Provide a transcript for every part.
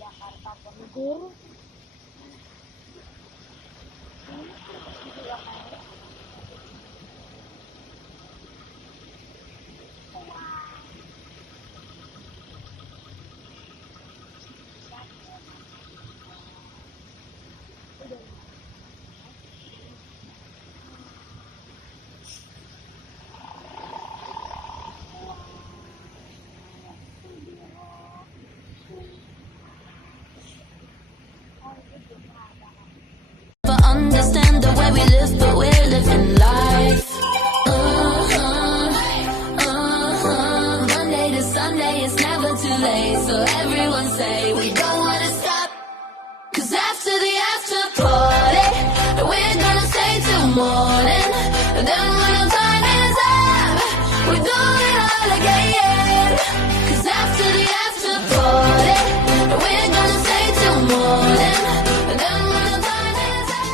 Jakarta Peneguru. Understand the way we live, but we're living life. Monday to Sunday, it's never too late. So everyone say we don't wanna stop. 'Cause after the after party, we're gonna stay till morning. And then when the time is up, we do it all again. 'Cause after the after party, we're gonna stay till morning. And then when the time is up,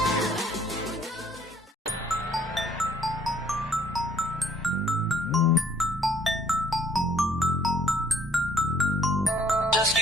Just